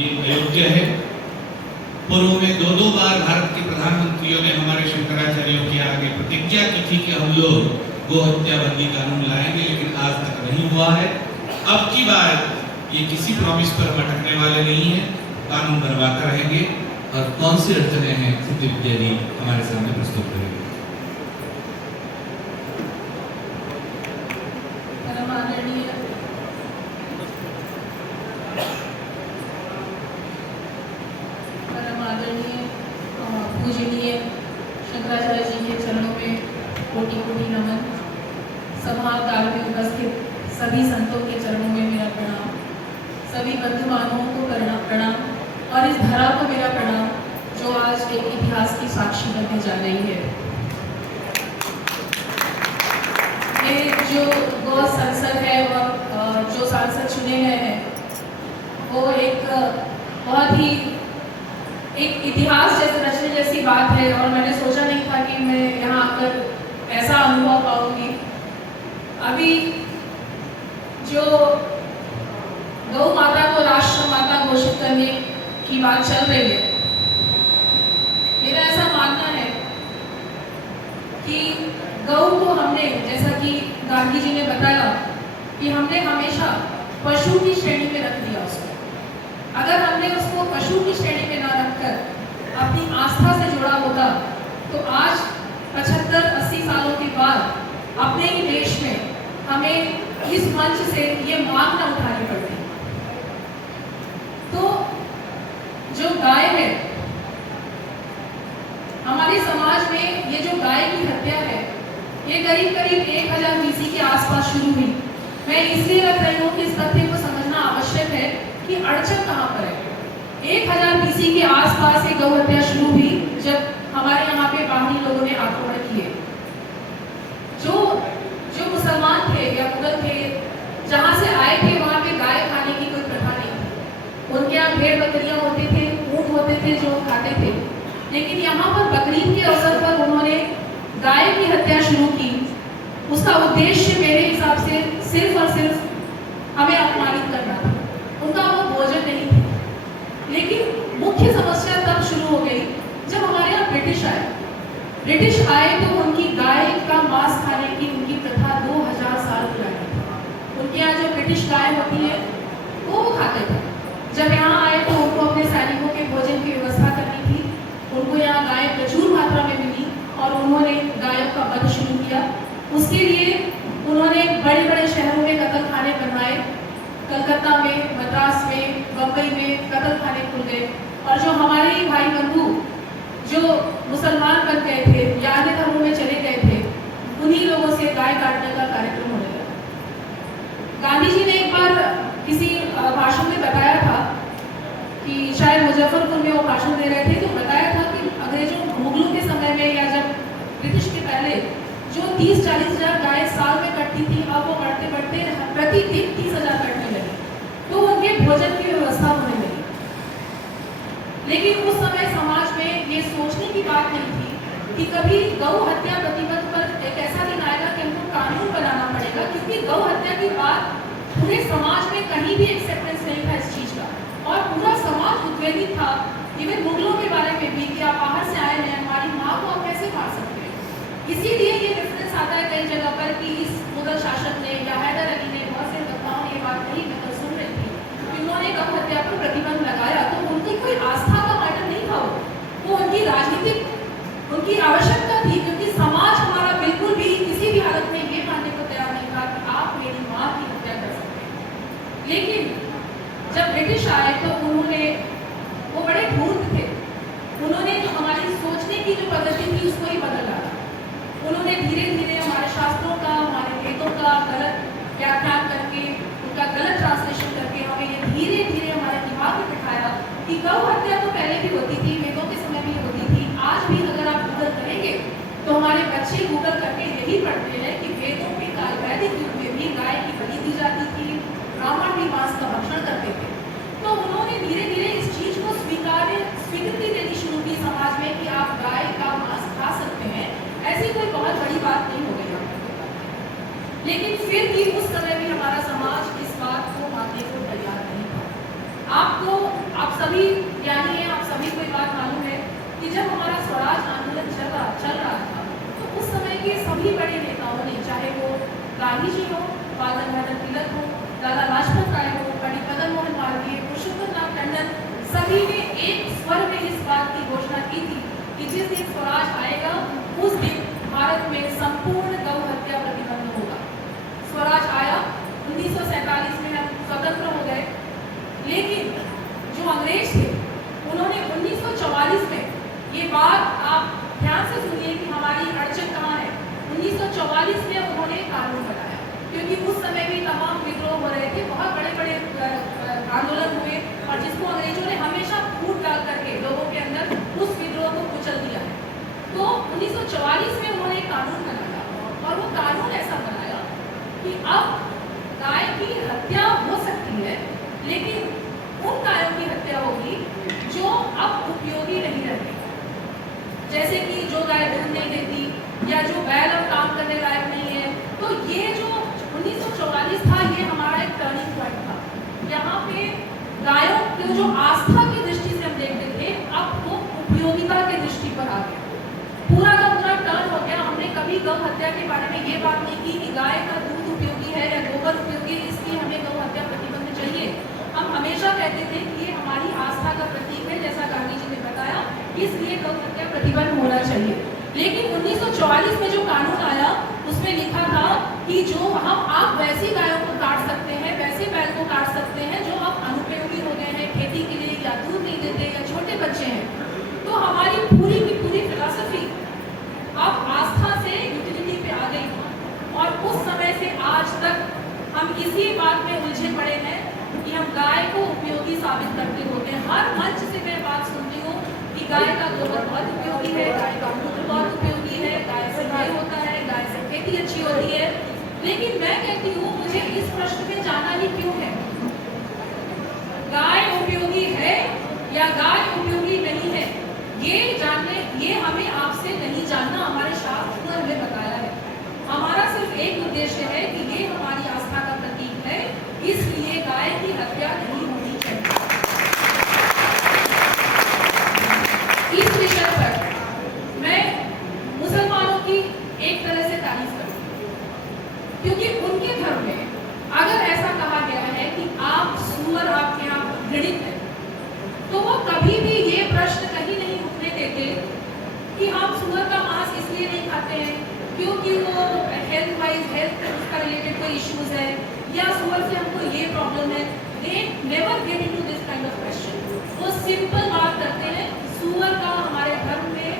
ये अयोग्य है। पूर्व में दो बार भारत के प्रधानमंत्रियों ने हमारे शंकराचार्यों के आगे प्रतिज्ञा की थी कि हम लोग गो हत्या बंदी कानून लाएंगे, लेकिन आज तक नहीं हुआ है। अब की बार ये किसी प्रॉमिस पर हम अटकने वाले नहीं है, कानून बनवाते रहेंगे। और कौन सी अड़चने हैं सिद्धि विद्या जी हमारे सामने प्रस्तुत करेंगे। पूजनीय शंकराचार्य जी के चरणों में कोटि कोटि नमन। सभा काल में उपस्थित सभी संतों के चरणों में मेरा प्रणाम। सभी बंधु बांधवों को प्रणाम और इस धरा को मेरा प्रणाम जो आज एक इतिहास की साक्षी बनने जा रही है। ये जो गौ संसद है और जो सांसद चुने गए हैं वो एक बहुत ही एक इतिहास जैसे रचने जैसी बात है। और मैंने सोचा नहीं था कि मैं यहाँ आकर ऐसा अनुभव पाऊंगी। अभी जो गौ माता को राष्ट्र माता घोषित करने की बात चल रही है, मेरा ऐसा मानना है कि गौ को हमने, जैसा कि गांधी जी ने बताया, कि हमने हमेशा पशु की श्रेणी में रख दिया उसको। अगर हमने उसको पशु की श्रेणी में ना रखकर अपनी आस्था से जुड़ा होता तो आज 75-80 सालों के बाद अपने ही देश में हमें इस मंच से ये मांग न उठानी पड़ती। तो जो गाय है हमारे समाज में, ये जो गाय की हत्या है ये करीब करीब 1000 BC के आसपास शुरू हुई। मैं इसलिए रख रही हूँ कि इस तथ्य को समझना आवश्यक है कि अड़चन कहाँ पर है। 1000 BC के आसपास ये गौ हत्या शुरू हुई जब हमारे यहाँ पे बाहरी लोगों ने आक्रमण किए। जो मुसलमान थे या मुगल थे, जहाँ से आए थे वहाँ पे गाय खाने की कोई प्रथा नहीं थी। उनके यहाँ भेड़ बकरियाँ होते थे, ऊँट होते थे जो खाते थे। लेकिन यहाँ पर बकरीद के अवसर पर उन्होंने गाय की हत्या शुरू की। उसका उद्देश्य मेरे हिसाब से सिर्फ और सिर्फ हमें अपमानित करना था। उनका वो भोजन नहीं था। लेकिन मुख्य समस्या तब शुरू हो गई जब हमारे यहाँ ब्रिटिश आए। ब्रिटिश आए तो उनकी गाय का मांस खाने की उनकी प्रथा 2000 साल पुरानी थी। उनके यहाँ जो ब्रिटिश गाय होती है वो खाते थे। जब यहाँ आए तो उनको अपने सैनिकों के भोजन की व्यवस्था करनी थी। उनको यहाँ गाय प्रचुर मात्रा में मिली और उन्होंने गायों का वध शुरू किया। उसके लिए उन्होंने बड़े बड़े शहरों में कत्ल खाने बनवाए। कलकत्ता में, मद्रास में, बम्बई में कत्ल खाने खुल गए। और जो हमारे भाई बंधु जो मुसलमान बन गए थे या अन्य धर्मों में चले गए थे, उन्हीं लोगों से गाय काटने का कार्यक्रम होने लगा। गांधी जी ने एक बार किसी भाषण में बताया था कि शायद मुजफ्फरपुर में वो भाषण दे रहे थे, तो बताया था कि अंग्रेजों मुगलों के समय में या जब ब्रिटिश के पहले जो 30-40 हज़ार गाय साल में कटती थी, अब वो बढ़ते बढ़ते प्रतिदिन 30,000 कटने लगी। तो उनके भोजन की व्यवस्था होने लगी। लेकिन उस समय समाज में ये सोचने की बात नहीं थी कि कभी गौ हत्या प्रतिबंध पर एक ऐसा दिन आएगा कि हमको कानून बनाना पड़ेगा, क्योंकि गौ हत्या की बात पूरे समाज में कहीं भी एक्सेप्टेंस नहीं था इस चीज का। और पूरा समाज उद्वेलित था। इवन मुगलों के बारे में भी कि आप बाहर से आए हैं, हमारी माँ को आप कैसे मार सकते हैं। इसीलिए ये रेफरेंस आता है कई जगह पर कि इस मुगल शासक ने या हैदर अली ने, बहुत से वक्ताओं ने ये बात कही, मैं सुन रही थी कि उन्होंने गौ हत्या पर प्रतिबंध लगाया। तो उनकी कोई आस्था का मैटर नहीं था, वो उनकी राजनीतिक उनकी आवश्यकता थी, क्योंकि समाज हमारा बिल्कुल भी किसी भी हालत में ये मानने को तैयार नहीं था कि आप मेरी माँ की हत्या कर सकते हैं। लेकिन जब ब्रिटिश आए तो उन्होंने, वो बड़े धूर्त थे, उन्होंने जो हमारी सोचने की जो पद्धति थी उसको ही बदल डाला। उन्होंने धीरे धीरे हमारे शास्त्रों का, हमारे वेदों का गलत व्याख्यान करके, उनका गलत ट्रांसलेशन करके हमें ये धीरे धीरे हमारे दिमाग में बिठाया कि गौ हत्या तो पहले भी होती थी, वेदों के समय भी होती थी। आज भी अगर आप गूगल करेंगे तो हमारे बच्चे गूगल करके यही पढ़ते हैं कि वेदों के वैदिक युग में भी गाय की बलि दी जाती थी, ब्राह्मण भी मांस का भक्षण करते थे। तो उन्होंने धीरे धीरे इस चीज को स्वीकृति देनी शुरू की समाज में कि आप गाय का मांस खा सकते हैं। ऐसी कोई बहुत बड़ी बात नहीं हो गई। लेकिन फिर भी उस समय भी हमारा समाज इस बात को मानने को तैयार नहीं था। आप कि जब हमारा स्वराज आंदोलन चल रहा था, तो उस समय के सभी बड़े नेताओं ने, चाहे वो गांधी जी हो, बाल गंगाधर तिलक हो, लाला लाजपत राय हो, पंडित मदन मोहन मालवीय, पुरुषोत्तम नाथ टंडन, सभी ने एक स्वर में इस बात की घोषणा की थी कि जिस दिन स्वराज आएगा उस दिन भारत में संपूर्ण गौ हत्या प्रतिबंध होगा। स्वराज आया, 1947 में हम स्वतंत्र हो गए, लेकिन जो अंग्रेज थे उन्होंने 1944 में, ये बात आप ध्यान से सुनिए कि हमारी अड़चन कहाँ है, 1944 में उन्होंने कानून बनाया, क्योंकि उस समय भी तमाम विद्रोह हो रहे थे, बहुत बड़े बड़े आंदोलन हुए, और जिसको अंग्रेजों ने हमेशा फूट डाल करके लोगों के अंदर उस विद्रोह को कुचल दिया है। तो 1944 में उन्होंने कानून बनाया, और वो कानून ऐसा बनाया कि अब गाय की हत्या हो सकती है, लेकिन उन गायों की हत्या होगी जो अब उपयोगी नहीं रहती, जैसे कि जो गाय दूध नहीं देती या जो बैल अब काम करने लायक नहीं है। तो ये जो 1944 था, ये हमारा एक टर्निंग पॉइंट था। यहाँ पे गायों की जो आस्था की दृष्टि से हम देखते थे, अब वो उपयोगिता की दृष्टि पर आ गया, पूरा का पूरा टर्न हो गया। हमने कभी गौ हत्या के बारे में ये बात नहीं की कि गाय का दूध उपयोगी है या गोबर उपयोगी है, इसलिए हमें गौ हत्या प्रतिबंध चाहिए। हम हमेशा कहते थे कि ये हमारी आस्था का प्रतीक है, जैसा गांधी जी ने बताया, इसलिए गौ हत्या प्रतिबंध होना चाहिए। लेकिन 1944 में जो कानून आया, उसमें लिखा था कि जो आप वैसी गायों को काट सकते हैं, वैसे बैल को काट सकते हैं जो अब अनुपयोगी हो गए हैं खेती के लिए, या दूध नहीं देते, या छोटे बच्चे हैं। तो हमारी पूरी की पूरी फिलॉसफी अब आस्था से यूटिलिटी पे आ गई, और उस समय से आज तक हम इसी बात में उलझे पड़े हैं कि हम गाय को उपयोगी साबित करते होते हैं। हर मंच से मैं बात सुनती हूँ कि गाय का गोबर बहुत उपयोगी है, गाय का मूत्र बहुत उपयोगी है, गाय से ये होता है, गाय से खेती अच्छी होती है। लेकिन मैं कहती हूँ, मुझे इस प्रश्न में जाना ही क्यों है, गाय उपयोगी है या गाय उपयोगी नहीं है, ये हमें आपसे नहीं जानना, हमारे शास्त्र ने हमें बताया है। हमारा सिर्फ एक उद्देश्य है कि ये हमारी आस्था का प्रतीक है, इसलिए गाय की हत्या नहीं होनी चाहिए। इस विषय पर मैं मुसलमानों की एक तरह से तारीफ करूं, क्योंकि उनके धर्म में अगर ऐसा कहा गया है कि आप सूअर आपके यहाँ घृणित है, तो वो कभी भी ये प्रश्न कहीं नहीं उठने देते कि हम सूअर का मांस इसलिए नहीं खाते हैं क्योंकि वो हेल्थ उसका रिलेटेड कोई इश्यूज है, या सूअर से हमको ये प्रॉब्लम है। They never get into this kind of question. वो सिंपल बात करते हैं, सूअर का हमारे धर्म में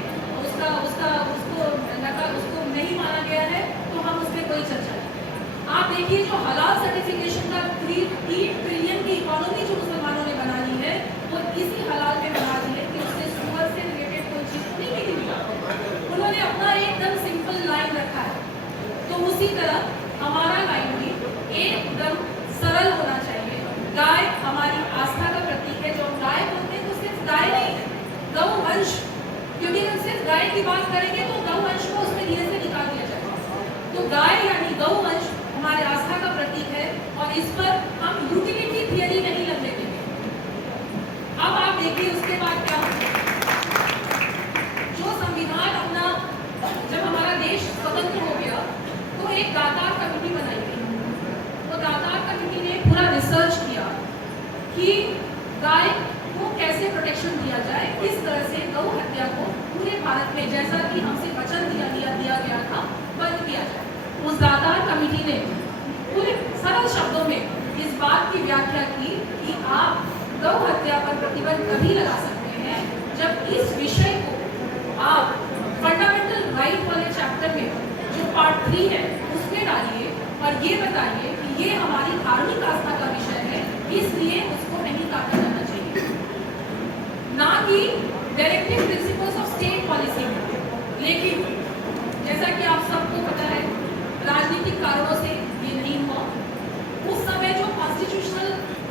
उसको नहीं माना गया है, तो हम उस पर कोई चर्चा नहीं करें। आप देखिए, जो हलाल सर्टिफिकेशन का 3 ट्रिलियन की इकोनॉमी जो मुसलमानों ने बना ली है, वो इसी हलाल में बना दी है कि उससे सूअर से रिलेटेड कोई चीज़ नहीं मिली। उन्होंने अपना एकदम सिंपल लाइन रखा है, तो उसी तरह हमारा लाइन भी एकदम सरल होना चाहिए। गाय हमारी आस्था का प्रतीक है। जो गाय बोलते हैं तो सिर्फ गाय नहीं, गौवंश, क्योंकि हम सिर्फ गाय की बात करेंगे तो गौवंश को उसमें धीरे से निकाल दिया जाएगा। तो गाय यानी गौवंश हमारे आस्था का प्रतीक है, और इस पर हम यूटिलिटी थियरी नहीं लगने देंगे। अब आप देखिए उसके बाद क्या होगा। जो संविधान अपना, जब हमारा देश स्वतंत्र हो गया, तो एक दातार कमेटी बनाई गई। वो दातार कमेटी ने पूरा रिसर्च किया कि गाय को कैसे प्रोटेक्शन दिया जाए, किस तरह से गौ हत्या को पूरे भारत में, जैसा कि हमसे वचन दिया गया था, बंद किया जाए। उस दातार कमेटी ने पूरे सरल शब्दों में इस बात की व्याख्या की कि आप गौ हत्या पर प्रतिबंध तभी लगा सकते हैं जब इस विषय को आप फंडामेंटल राइट वाले चैप्टर में, जो पार्ट 3 है, उसमें डालिए और ये बताइए कि ये हमारी धार्मिक आस्था का विषय है, इसलिए उसको नहीं काटा जाना चाहिए, ना कि directive principles of state policy में। लेकिन जैसा कि आप सबको पता है, राजनीतिक कारणों से ये नहीं हुआ। उस समय जो कॉन्स्टिट्यूशनल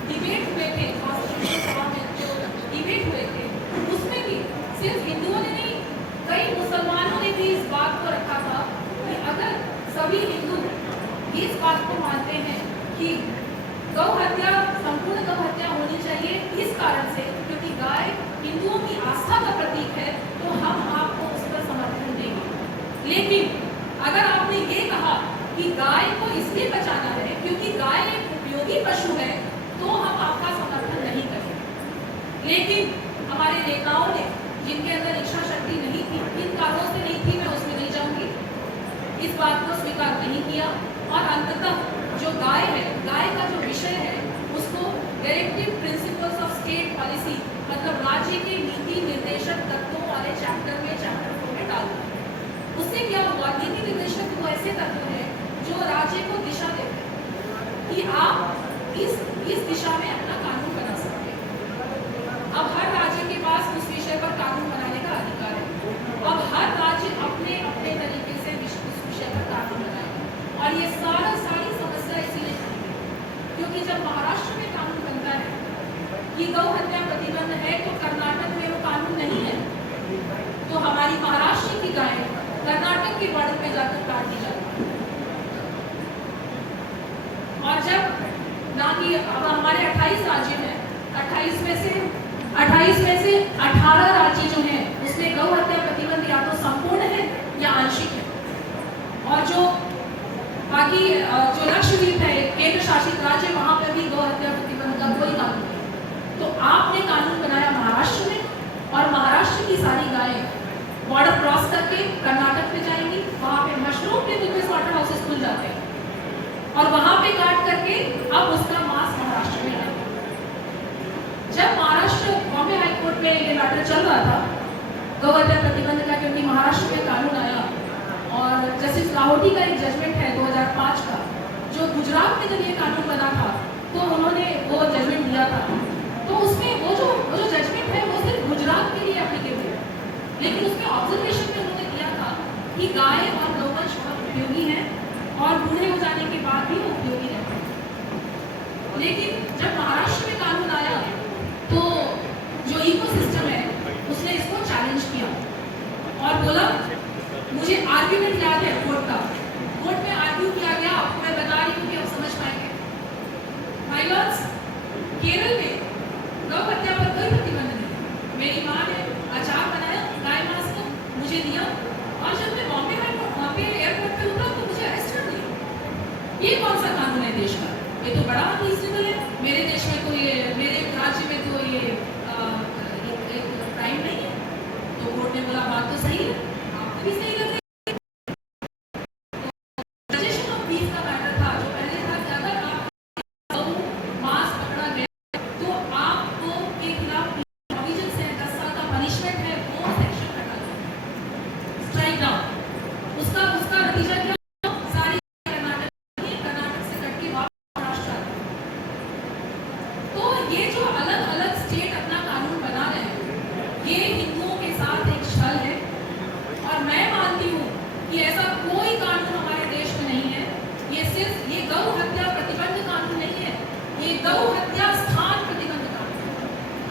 डिबेट हुए थे, कॉन्स्टिट्यूशनल सभा में जो डिबेट हुए थे, उसमें भी सिर्फ हिंदुओं ने नहीं, कई मुसलमानों ने भी इस बात को रखा था कि अगर सभी हिंदू इस बात को मानते हैं कि गौ हत्या, संपूर्ण गौ हत्या होनी चाहिए, इस कारण से क्योंकि गाय हिंदुओं की आस्था का प्रतीक लेकिन हमारे नेताओं ने, जिनके अंदर इच्छा शक्ति नहीं थी, किन कारणों से नहीं थी मैं उसमें नहीं जाऊंगी, इस बात को स्वीकार नहीं किया और अंततः जो गाय है, गाय का जो विषय है, उसको directive principles of state policy मतलब राज्य के नीति निर्देशक तत्वों वाले चैप्टर 4 में डाल दिया। उससे क्या हुआ? नीति निर्देशक वो ऐसे तत्व है जो राज्य को दिशा देते हैं कि आप इस दिशा में अपना कानून बना सकते हैं। अब हर राज्य के पास उस विषय पर कानून बनाने का अधिकार है। अब हर राज्य अपने अपने तरीके से उस विषय पर कानून बनाएगा और ये सारी समस्या इसीलिए क्योंकि जब महाराष्ट्र में कानून बनता है कि गौ हत्या प्रतिबंध है तो कर्नाटक में वो कानून नहीं है, तो हमारी महाराष्ट्र की गाय कर्नाटक के बॉर्डर पे जाकर काट दी जाती है। और जब ना कि अब हमारे 28 राज्य हैं, 28 में से 18 राज्य जो हैं उसमें गौ हत्या प्रतिबंध या तो संपूर्ण है या आंशिक है और जो बाकी जो लक्षद्वीप है केंद्र शासित राज्य वहां पर भी गौ हत्या प्रतिबंध का कोई कानून नहीं। तो आपने कानून बनाया महाराष्ट्र में और महाराष्ट्र की सारी गायें बॉर्डर क्रॉस करके कर्नाटक में जाएंगी, वहां पे मशरूम के दूसरे स्लॉटर हाउसेस खुल जाते हैं और वहां पे काट करके अब उसका मांस महाराष्ट्र में आएगा। जब महाराष्ट्र बॉम्बे हाई कोर्ट में ये मैटर चल रहा था गौ हत्या प्रतिबंध का, क्योंकि महाराष्ट्र में कानून आया और जस्टिस लाहौटी का एक जजमेंट है 2005 का, जो गुजरात में जब ये कानून बना था तो उन्होंने वो जजमेंट दिया था। तो उसमें वो जो जजमेंट है वो सिर्फ गुजरात के लिए एप्लीकेबल है, लेकिन उसमें ऑब्जर्वेशन में उन्होंने दिया था कि गाय और गौवंश बहुत उपयोगी है और बूढ़े हो जाने के बाद भी वो उपयोगी रहते हैं। लेकिन जब महाराष्ट्र में कानून आया तो जो इकोसिस्टम है उसने इसको चैलेंज किया और बोला, मुझे आर्ग्यूमेंट याद है कोर्ट में आर्ग्यू किया गया, आपको मैं बता रही हूँ कि आप समझ पाएंगे। माय लॉर्ड्स, केरल में गौ हत्या पर कोई प्रतिबंध नहीं। मेरी माँ ने अचार बनाया गाय मांस को, मुझे दिया और जब मैं बॉम्बे एयरपोर्ट पे उतरा तो मुझे अरेस्ट कर दिया। ये कौन सा कानून है देश का? ये तो बड़ा अनरीजनेबल है। मेरे देश में तो ये, मेरे राज्य में तो ये एक क्राइम नहीं है। तो कोर्ट ने बोला बात तो सही है, आपको भी सही लग रही है। सजेशन ऑफ बीफ का मैटर था जो पहले था कि अगर आप गौ मांस पकड़ा गया तो आपको के खिलाफ प्रोविजन है 10 साल का पनिशमेंट है, वो सेक्शन हटा दिया, स्ट्राइक डाउन। उसका नतीजा क्या? सारी कर्नाटक से कट के वापस महाराष्ट्र आ गई। तो ये जो अलग अलग स्टेट अपना कानून बना रहे हैं, ये हिंदुओं के साथ एक छल है और मैं मानती हूँ कि ऐसा कोई कानून हमारे देश में नहीं है। ये सिर्फ ये गौ हत्या प्रतिबंध कानून नहीं है, ये गौ हत्या स्थान प्रतिबंध कानून है।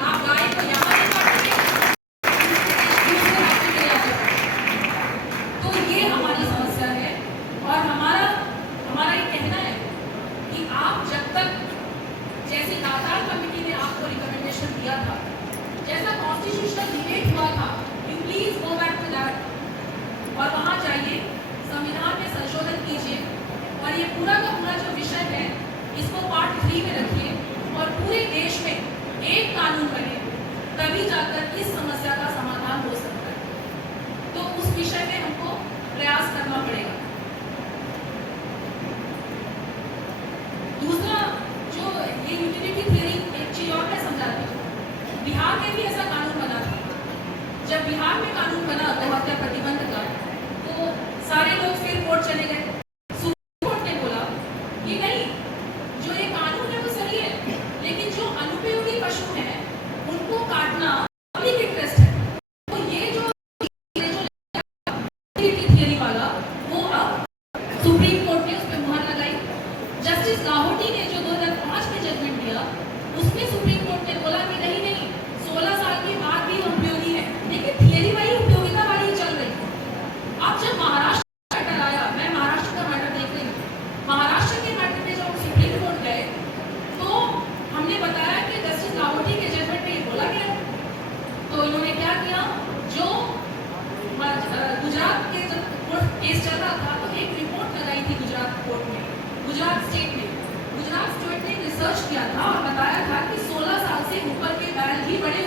आप गाय को यहाँ नहीं काटेंगे, दूसरे राज्य में ले जाते। तो ये हमारी समस्या है और हमारा ये कहना है कि आप जब तक, जैसे नाताल कमेटी ने आपको रिकमेंडेशन दिया था, जैसा कॉन्स्टिट्यूशनल डिबेट हुआ था, you please go back to that और वहाँ जाइए, संविधान में संशोधन कीजिए और ये पूरा का पूरा जो विषय है इसको पार्ट 3 में रखिए और पूरे देश में एक कानून बने, तभी जाकर इस समस्या का समाधान हो सकता है। तो उस विषय में हमको प्रयास करना पड़ेगा। दूसरा जो ये यूटिलिटी थ्योरी, एक चीज और मैं समझाती हूँ। बिहार में भी ऐसा कानून बना था। जब बिहार में कानून बना गौ हत्या प्रतिबंध का, तो सारे लोग फिर कोर्ट चले गए। सुप्रीम कोर्ट ने बोला कि नहीं, जो ये कानून है वो सही है, लेकिन जो अनुपयोगी पशु हैं उनको काटना पब्लिक इंटरेस्ट है। तो ये जो थियरी वाला वो अब सुप्रीम कोर्ट ने उस पर मुहर लगाई। जस्टिस लाहौटी ने जो 2005 में जजमेंट दिया, उसमें सुप्रीम कोर्ट ने बोला कि नहीं 16 साल के बाद भी उपयोगी है, लेकिन थियरी वाली उपयोगिता वाली चल रही है। अब जब महाराष्ट्र मैटर आया, मैं महाराष्ट्र का मैटर देख रही हूँ, महाराष्ट्र के मैटर में जब सुप्रीम कोर्ट गए तो हमने बताया कि जस्टिस लाहौटी के जजमेंट में ये बोला गया। तो इन्होंने क्या किया, जो गुजरात के जब कोर्ट केस चल रहा था तो एक रिपोर्ट लगाई थी गुजरात कोर्ट में, गुजरात स्टेट ने रिसर्च किया था और बताया था कि 16 साल से ऊपर के बैल ही बड़े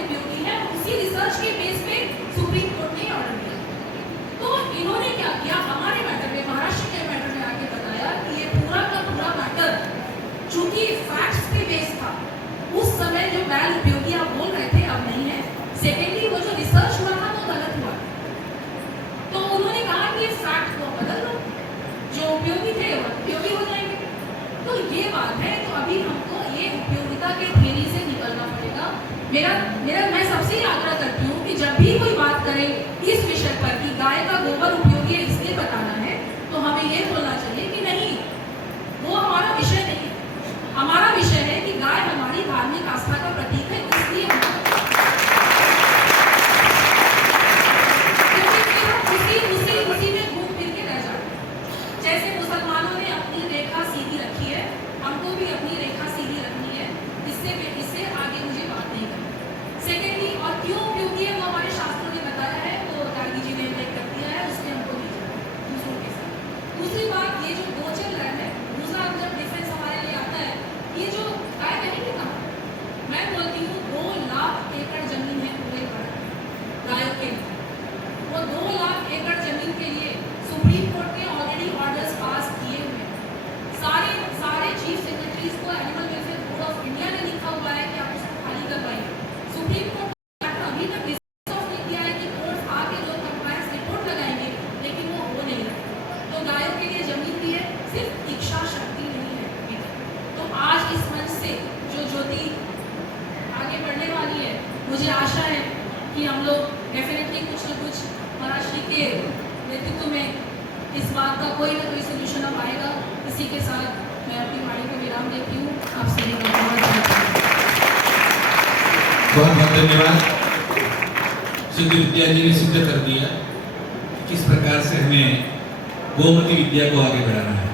मैं सबसे ही आग्रह करती हूँ कि जब भी कोई बात करे इस विषय पर कि गाय का गोबर उपयोगी है इसलिए बताना है, तो हमें ये बोलना चाहिए कि नहीं, वो हमारा विषय नहीं है। हमारा विषय है कि गाय हमारी धार्मिक आस्था का प्रतीक है, इसलिए उसी में घूम फिर के रह जाते हैं। जैसे मुसलमानों ने अपनी रेखा सीधी रखी है, हमको भी अपनी रेखा सीधी रखनी है। इससे आगे मुझे बात नहीं करनी। सेकेंडली, और क्यों उपयोगी है वो हमारे शास्त्रों ने बताया है, वो गांधी जी ने उल्लेख कर दिया है, उसने हमको नहीं जाना दूसरों के साथ। दूसरी बात, ये जो गोचर लड़ है, दूसरा जब डिफेंस हमारे लिए आता है, ये जो गाय कहेंगे कहाँ, मैं बोलती हूँ 2 लाख एकड़ जमीन है पूरे भारत में गायों के लिए। वो 2 लाख एकड़ जमीन के लिए सुप्रीम कोर्ट ने ऑलरेडी ऑर्डर्स पास किए हुए हैं। सारे चीफ सेक्रेटरीज को animal welfare board of India ने लिखा हुआ है कि आप उसको खाली करवाइए। सुप्रीम कोर्ट ने अभी तक डिस्कस ऑफ नहीं किया है कि कोर्ट आके लोग कंप्लायंस रिपोर्ट लगाएंगे, लेकिन वो हो नहीं रहा। तो गायों के लिए जमीन भी है, सिर्फ इच्छा शक्ति नहीं है अभी तक। तो आज इस मंच से जो ज्योति आगे बढ़ने वाली है, मुझे आशा है कि हम लोग डेफिनेटली कुछ न कुछ महाराज श्री के नेतृत्व में इस बात का कोई ना कोई सोल्यूशन अब आएगा। इसी के साथ मैं अपनी वाणी को विराम देती हूँ। आप सभी का बहुत बहुत धन्यवाद। सिद्ध विद्या जी ने सिद्ध कर दिया किस प्रकार से हमें गोमती विद्या को आगे बढ़ाना है।